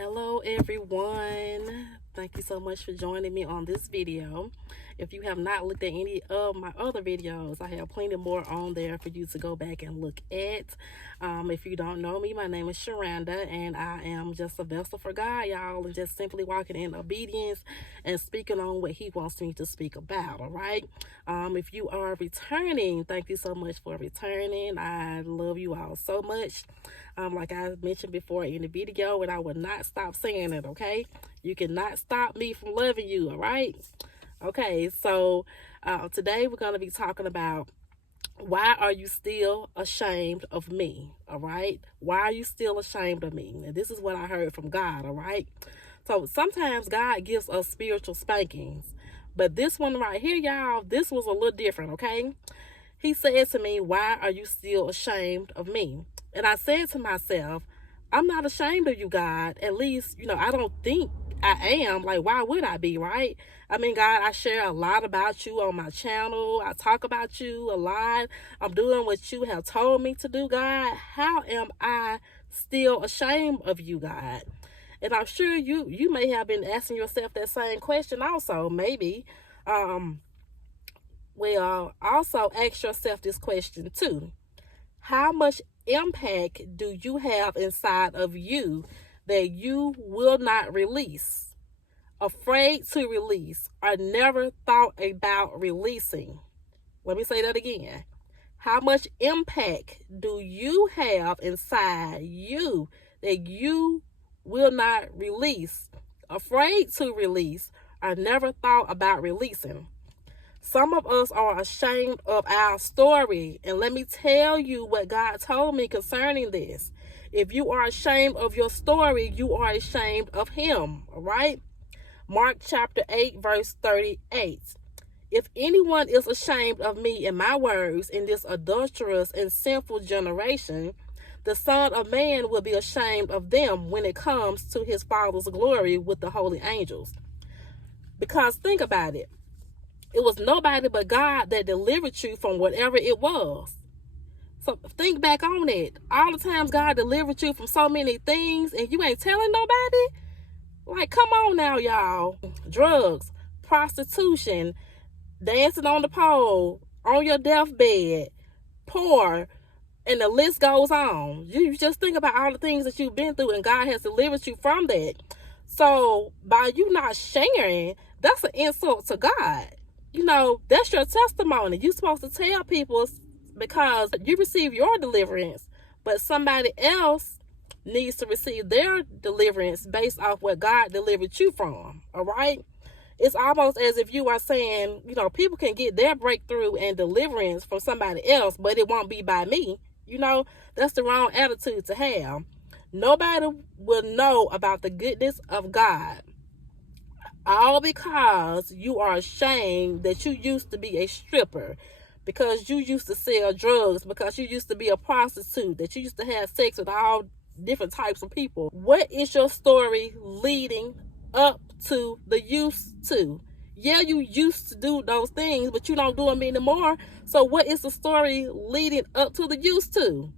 Hello everyone. Thank you so much for joining me on this video. If you have not looked at any of my other videos, I have plenty more on there for you to go back and look at. If you don't know me, my name is Sharanda, and I am just a vessel for God, y'all, and just simply walking in obedience and speaking on what He wants me to speak about. All right. If you are returning, thank you so much for returning. I love you all so much. Like I mentioned before in the video, and I will not stop saying it. Okay, you cannot stop me from loving you. All right. Okay, so today we're going to be talking about why are you still ashamed of me? All right, why are you still ashamed of me? And this is what I heard from God. All right, so sometimes God gives us spiritual spankings, but this one right here, y'all, this was a little different. Okay, He said to me, why are you still ashamed of me? And I said to myself, I'm not ashamed of you, God. At least, I don't think I am. Like, why would I be, right? I mean, God, I share a lot about you on my channel. I talk about you a lot. I'm doing what you have told me to do, God. How am I still ashamed of you, God? And I'm sure you may have been asking yourself that same question also, maybe. Also ask yourself this question too. How much impact do you have inside of you that you will not release, afraid to release, or never thought about releasing? Let me say that again. How much impact do you have inside you that you will not release, afraid to release, or never thought about releasing? Some of us are ashamed of our story. And let me tell you what God told me concerning this. If you are ashamed of your story, you are ashamed of Him. All right? Mark chapter 8, verse 38. If anyone is ashamed of me and my words in this adulterous and sinful generation, the Son of Man will be ashamed of them when it comes to His Father's glory with the holy angels. Because think about it. It was nobody but God that delivered you from whatever it was. So think back on it. All the times God delivered you from so many things and you ain't telling nobody? Like, come on now, y'all. Drugs, prostitution, dancing on the pole, on your deathbed, porn, and the list goes on. You just think about all the things that you've been through and God has delivered you from that. So by you not sharing, that's an insult to God. That's your testimony. You're supposed to tell people because you receive your deliverance, but somebody else needs to receive their deliverance based off what God delivered you from. All right? It's almost as if you are saying, people can get their breakthrough and deliverance from somebody else, but it won't be by me. That's the wrong attitude to have. Nobody will know about the goodness of God. All because you are ashamed that you used to be a stripper, because you used to sell drugs, because you used to be a prostitute, that you used to have sex with all different types of people. What is your story leading up to the used to? Yeah, you used to do those things, but you don't do them anymore. So what is the story leading up to the used to?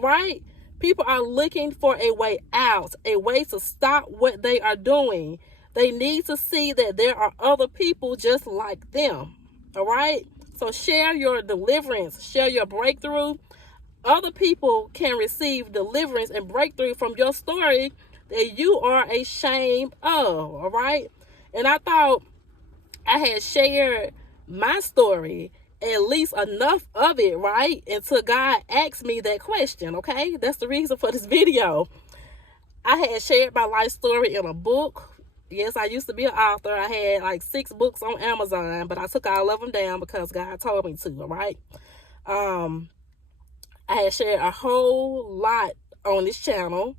Right? People are looking for a way out, a way to stop what they are doing. They need to see that there are other people just like them. All right? So share your deliverance, share your breakthrough. Other people can receive deliverance and breakthrough from your story that you are ashamed of. All right? And I thought I had shared my story, at least enough of it, right? Until God asked me that question, okay? That's the reason for this video. I had shared my life story in a book. Yes, I used to be an author. I had like 6 books on Amazon, but I took all of them down because God told me to, all right? I had shared a whole lot on this channel.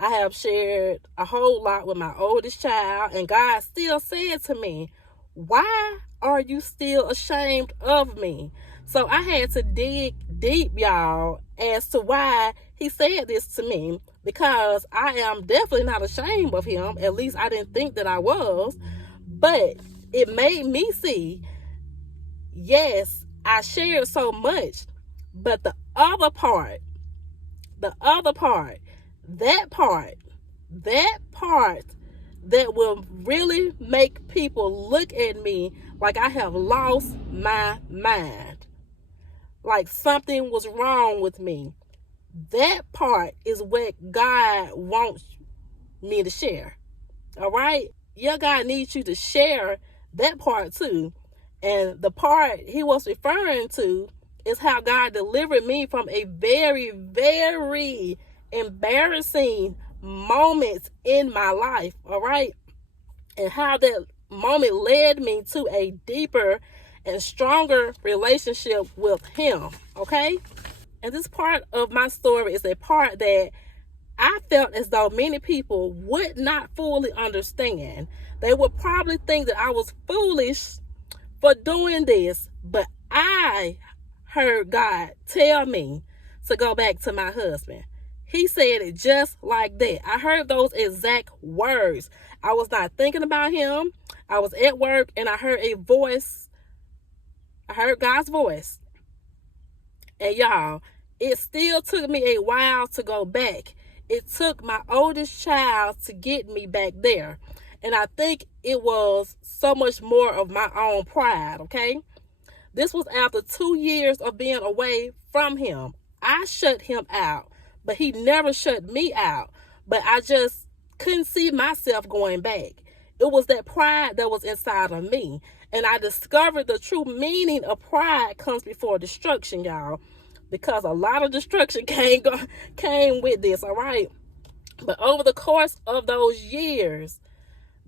I have shared a whole lot with my oldest child, and God still said to me, why are you still ashamed of me? So I had to dig deep, y'all, as to why He said this to me, because I am definitely not ashamed of Him. At least I didn't think that I was, but it made me see, yes, I shared so much, but the other part, that part that part that will really make people look at me like I have lost my mind, like something was wrong with me. That part is what God wants me to share. All right? Your God needs you to share that part too. And the part he was referring to is how God delivered me from a very, very embarrassing moment in my life. All right? And how that moment led me to a deeper and stronger relationship with him. Okay? And this part of my story is a part that I felt as though many people would not fully understand. They would probably think that I was foolish for doing this, but I heard God tell me to go back to my husband. He said it just like that. I heard those exact words. I was not thinking about him. I was at work and I heard a voice. I heard God's voice. And y'all, it still took me a while to go back. It took my oldest child to get me back there. And I think it was so much more of my own pride, okay? This was after 2 years of being away from him. I shut him out, but he never shut me out. But I just couldn't see myself going back. It was that pride that was inside of me. And I discovered the true meaning of pride comes before destruction, y'all. Because a lot of destruction came with this, all right? But over the course of those years,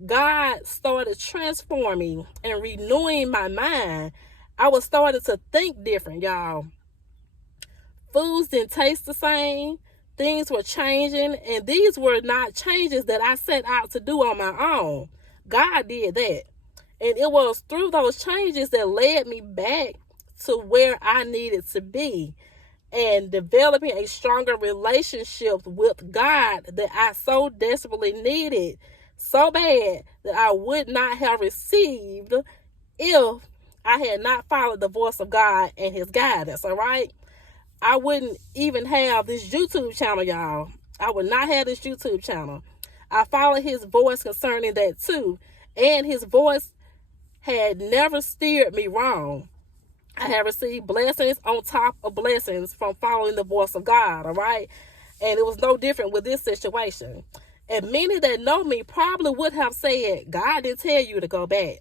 God started transforming and renewing my mind. I was starting to think different, y'all. Foods didn't taste the same. Things were changing. And these were not changes that I set out to do on my own. God did that. And it was through those changes that led me back to where I needed to be and developing a stronger relationship with God that I so desperately needed, so bad that I would not have received if I had not followed the voice of God and his guidance, all right? I wouldn't even have this YouTube channel, y'all. I would not have this YouTube channel. I followed his voice concerning that too, and his voice had never steered me wrong. I have received blessings on top of blessings from following the voice of God, all right? And it was no different with this situation. And many that know me probably would have said, God didn't tell you to go back.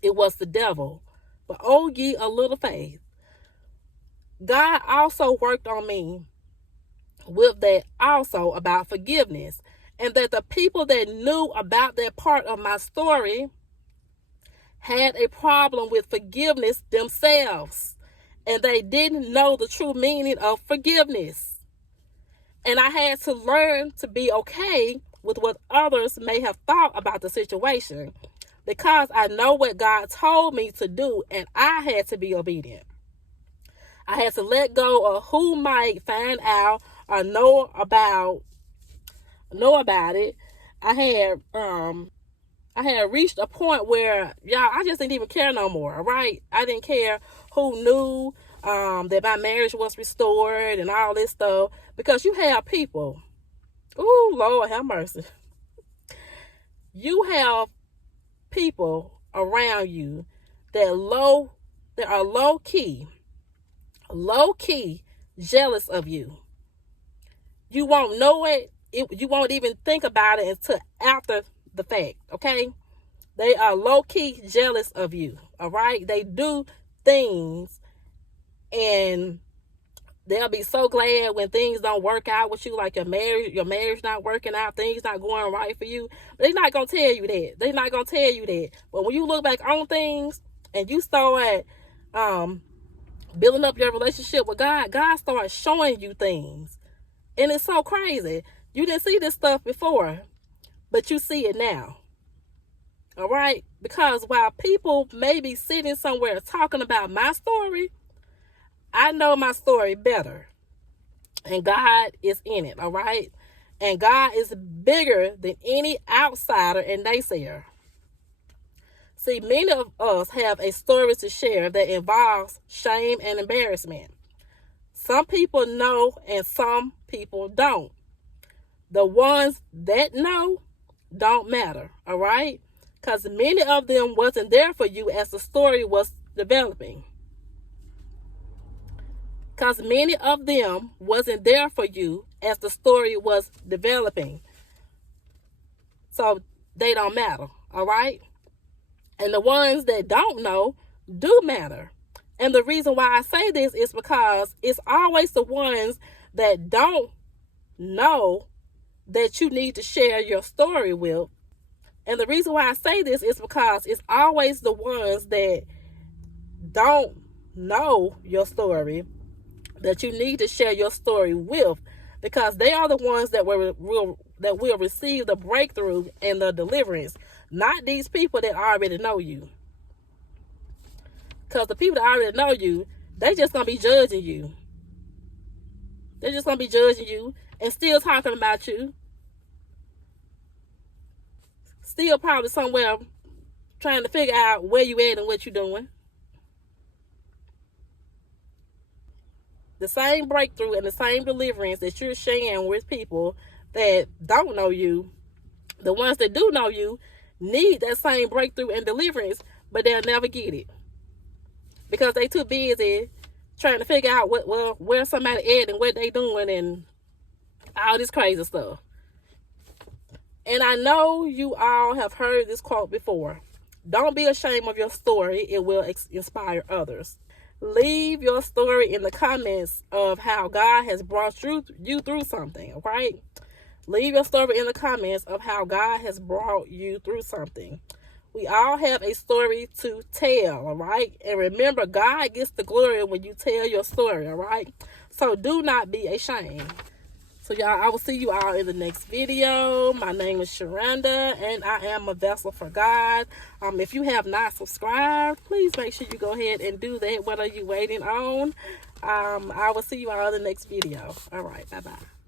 It was the devil. But oh, ye a little faith. God also worked on me with that also about forgiveness. And that the people that knew about that part of my story had a problem with forgiveness themselves, and they didn't know the true meaning of forgiveness. And I had to learn to be okay with what others may have thought about the situation, because I know what God told me to do, and I had to be obedient. I had to let go of who might find out or know about it. I had reached a point where, y'all, I just didn't even care no more, all right? I didn't care who knew that my marriage was restored and all this stuff, because you have people, ooh, Lord have mercy. You have people around you that are low-key jealous of you. You won't know it. You won't even think about it until after the fact, okay? They are low-key jealous of you, all right? They do things and they'll be so glad when things don't work out with you, like your marriage not working out, things not going right for you. They're not going to tell you that. They're not going to tell you that. But when you look back on things and you start building up your relationship with God, God starts showing you things. And it's so crazy. You didn't see this stuff before, but you see it now. All right? Because while people may be sitting somewhere talking about my story, I know my story better. And God is in it, all right? And God is bigger than any outsider and naysayer. See, many of us have a story to share that involves shame and embarrassment. Some people know and some people don't. The ones that know don't matter, all right? Because many of them wasn't there for you as the story was developing. Because many of them wasn't there for you as the story was developing. So they don't matter, all right? And the ones that don't know do matter. And the reason why I say this is because it's always the ones that don't know that you need to share your story with. And the reason why I say this is because it's always the ones that don't know your story that you need to share your story with, because they are the ones that will receive the breakthrough and the deliverance, not these people that already know you. Because the people that already know you, they just gonna be judging you. They're just gonna be judging you and still talking about you. Still probably somewhere trying to figure out where you at and what you doing. The same breakthrough and the same deliverance that you're sharing with people that don't know you, the ones that do know you need that same breakthrough and deliverance, but they'll never get it because they too busy trying to figure out where somebody at and what they doing and all this crazy stuff. And I know you all have heard this quote before. Don't be ashamed of your story. It will inspire others. Leave your story in the comments of how God has brought you through something, all right? Leave your story in the comments of how God has brought you through something. We all have a story to tell, all right? And remember, God gets the glory when you tell your story, all right? So do not be ashamed. So y'all, I will see you all in the next video. My name is Sharanda, and I am a vessel for God. If you have not subscribed, please make sure you go ahead and do that. What are you waiting on? I will see you all in the next video. All right, bye-bye.